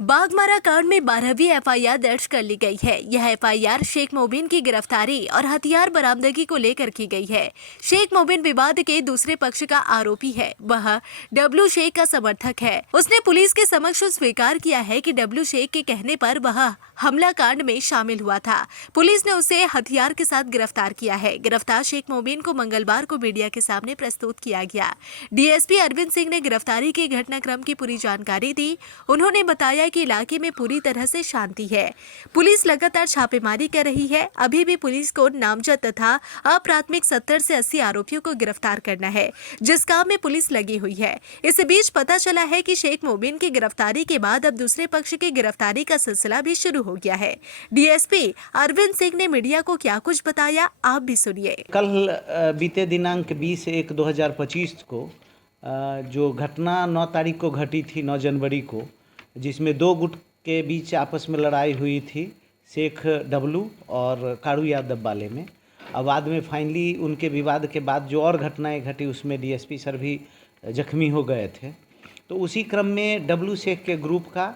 बाघमारा कांड में 12वीं एफआईआर दर्ज कर ली गई है। यह एफआईआर शेख मोबिन की गिरफ्तारी और हथियार बरामदगी को लेकर की गई है। शेख मोबिन विवाद के दूसरे पक्ष का आरोपी है। वह डब्लू शेख का समर्थक है। उसने पुलिस के समक्ष स्वीकार किया है कि डब्लू शेख के कहने पर वह हमला कांड में शामिल हुआ था। पुलिस ने उसे हथियार के साथ गिरफ्तार किया है। गिरफ्तार शेख मोबिन को मंगलवार को मीडिया के सामने प्रस्तुत किया गया। डीएसपी अरविंद सिंह ने गिरफ्तारी के घटनाक्रम की पूरी जानकारी दी। उन्होंने बताया कि इलाके में पूरी तरह से शांति है। पुलिस लगातार छापेमारी कर रही है। अभी भी पुलिस को नामजद तथा अप्राथमिक 70 से 80 आरोपियों को गिरफ्तार करना है, जिस काम में पुलिस लगी हुई है। इस बीच पता चला है कि शेख मोबिन की गिरफ्तारी के बाद अब दूसरे पक्ष की गिरफ्तारी का सिलसिला भी शुरू हो गया है। डीएसपी अरविंद सिंह ने मीडिया को क्या कुछ बताया, आप भी सुनिए। कल बीते दिनांक 20/1/2025 को जो घटना 9 तारीख को घटी थी, 9 जनवरी को, जिसमें दो गुट के बीच आपस में लड़ाई हुई थी, शेख डब्लू और कारू यादव वाले में। अब बाद में फाइनली उनके विवाद के बाद जो और घटनाएं घटी उसमें डीएसपी सर भी जख्मी हो गए थे। तो उसी क्रम में डब्लू शेख के ग्रुप का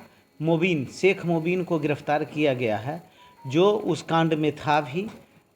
शेख मोबिन को गिरफ्तार किया गया है, जो उस कांड में था भी,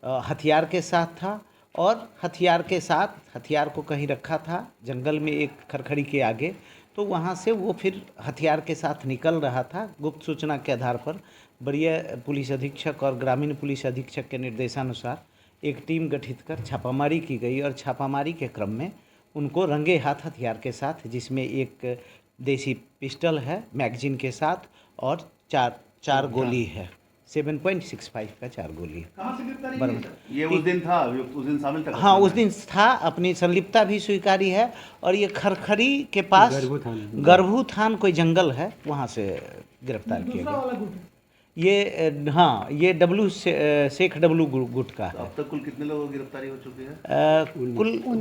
हथियार के साथ था और हथियार को कहीं रखा था जंगल में एक खरखड़ी के आगे। तो वहाँ से वो फिर हथियार के साथ निकल रहा था। गुप्त सूचना के आधार पर वरीय पुलिस अधीक्षक और ग्रामीण पुलिस अधीक्षक के निर्देशानुसार एक टीम गठित कर छापामारी की गई और छापामारी के क्रम में उनको रंगे हाथ हथियार के साथ, जिसमें एक देसी पिस्टल है मैगजीन के साथ और चार गोली है, 7.65 का 4 गोली। कहाँ से गिरफ्तारी ये उस दिन था, उस दिन शामिल था? हाँ, उस दिन था। अपनी संलिप्तता भी स्वीकारी है और ये खरखरी के पास गर्भू थान कोई जंगल है, वहाँ से गिरफ्तार किया गया। ये डब्लू शेख डब्लू गुट का है। अब तक कुल कितने लोगों की गिरफ्तारी हो चुकी है?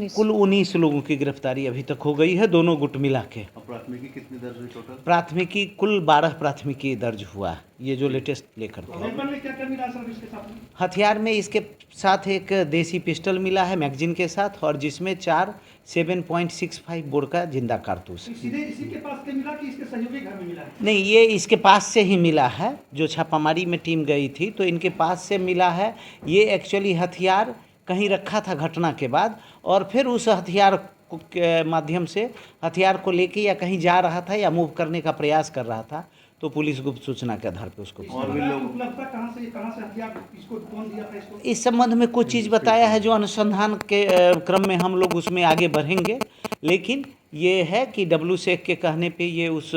कुल 19 लोगों की गिरफ्तारी अभी तक हो गई है, दोनों गुट मिला के। प्राथमिकी कितनी दर्ज हुई टोटल? प्राथमिकी कुल 12 प्राथमिकी दर्ज हुआ, ये जो लेटेस्ट लेकर के। क्या मिला सर इसके साथ? हथियार में इसके साथ एक देसी पिस्टल मिला है मैगजीन के साथ, और जिसमें 4 7.65 बोर का जिंदा कारतूस। सीधे इसी के पास से मिला कि इसके सहयोगी घर में मिला है? नहीं, ये इसके पास से ही मिला है। जो छापामारी में टीम गई थी तो इनके पास से मिला है। ये एक्चुअली हथियार कहीं रखा था घटना के बाद, और फिर उस हथियार के माध्यम से हथियार को लेके या कहीं जा रहा था या मूव करने का प्रयास कर रहा था, तो पुलिस गुप्त सूचना के आधार पर उसको और भी लोग कहाँ से हथियार इसको कौन दिया था इसको? इस संबंध में कुछ चीज़ बताया है जो अनुसंधान के क्रम में हम लोग उसमें आगे बढ़ेंगे। लेकिन ये है कि डब्लू शेख के कहने पे ये उस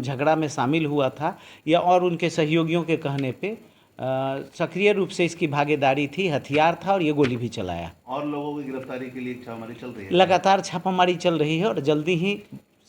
झगड़ा में शामिल हुआ था, या और उनके सहयोगियों के कहने पे सक्रिय रूप से इसकी भागीदारी थी, हथियार था और ये गोली भी चलाया। और लोगों की गिरफ्तारी के लिए छापामारी चल रही है? लगातार छापामारी चल रही है और जल्दी ही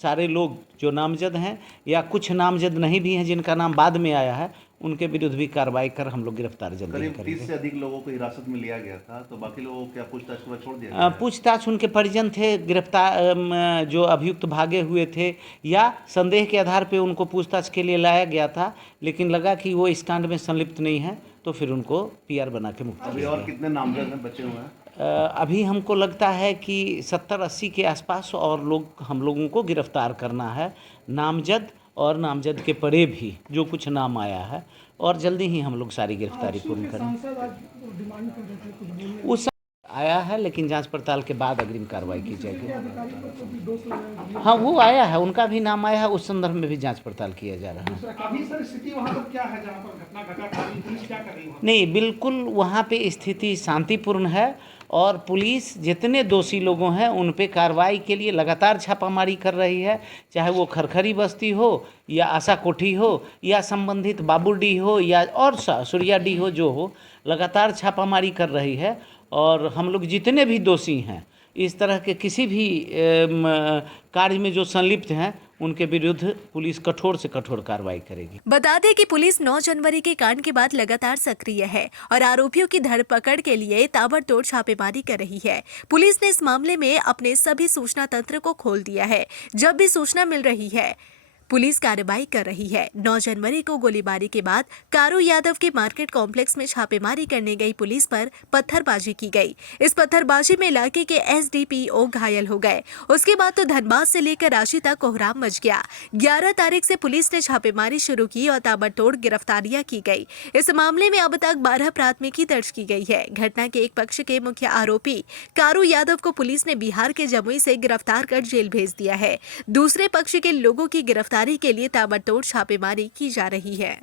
सारे लोग जो नामजद हैं या कुछ नामजद नहीं भी हैं, जिनका नाम बाद में आया है, उनके विरुद्ध भी कार्रवाई कर हम लोग गिरफ्तार जल्दी करेंगे। 30 से अधिक लोगों को हिरासत में लिया गया था, तो बाकी लोगों को क्या पूछताछ के बाद छोड़ दिया गया? पूछताछ उनके परिजन थे, गिरफ्तार जो अभियुक्त भागे हुए थे, या संदेह के आधार पे उनको पूछताछ के लिए लाया गया था, लेकिन लगा कि वो इस कांड में संलिप्त नहीं है, तो फिर उनको पीआर बना के मुक्त किया। और कितने नामजद हैं बचे हुए हैं? अभी हमको लगता है कि 70-80 के आसपास और हम लोगों को गिरफ्तार करना है, नामजद और नामजद के परे भी जो कुछ नाम आया है, और जल्दी ही हम लोग सारी गिरफ्तारी पूर्ण करेंगे। उस आया है, लेकिन जांच पड़ताल के बाद अग्रिम कार्रवाई की जाएगी। हाँ, वो आया है, उनका भी नाम आया है, उस संदर्भ में भी जांच पड़ताल किया जा रहा है। अभी सर स्थिति वहाँ पर क्या है जहाँ पर घटना घटा, पुलिस क्या कर रही है? नहीं, बिल्कुल वहाँ पे स्थिति शांतिपूर्ण है और पुलिस जितने दोषी लोगों हैं उन पे कार्रवाई के लिए लगातार छापामारी कर रही है, चाहे वो खरखरी बस्ती हो या आशा कोठी हो या संबंधित बाबूडी हो या और सूर्याडी हो, जो हो, लगातार छापामारी कर रही है। और हम लोग जितने भी दोषी हैं इस तरह के किसी भी कार्य में जो संलिप्त हैं, उनके विरुद्ध पुलिस कठोर से कठोर कार्रवाई करेगी। बता दें कि पुलिस 9 जनवरी के कांड के बाद लगातार सक्रिय है और आरोपियों की धरपकड़ के लिए ताबड़तोड़ छापेमारी कर रही है। पुलिस ने इस मामले में अपने सभी सूचना तंत्र को खोल दिया है। जब भी सूचना मिल रही है, पुलिस कार्रवाई कर रही है। 9 जनवरी को गोलीबारी के बाद कारू यादव के मार्केट कॉम्प्लेक्स में छापेमारी करने गई पुलिस पर पत्थरबाजी की गई। इस पत्थरबाजी में इलाके के एसडीपीओ घायल हो गए। उसके बाद तो धनबाद से लेकर रांची तक कोहराम मच गया। 11 तारीख से पुलिस ने छापेमारी शुरू की और ताबड़तोड़ गिरफ्तारियां की गई। इस मामले में अब तक 12 प्राथमिकी दर्ज की गई है। घटना के एक पक्ष के मुख्य आरोपी कारू यादव को पुलिस ने बिहार के जमुई से गिरफ्तार कर जेल भेज दिया है। दूसरे पक्ष के लोगों की गिरफ्तारी के लिए ताबड़तोड़ छापेमारी की जा रही है।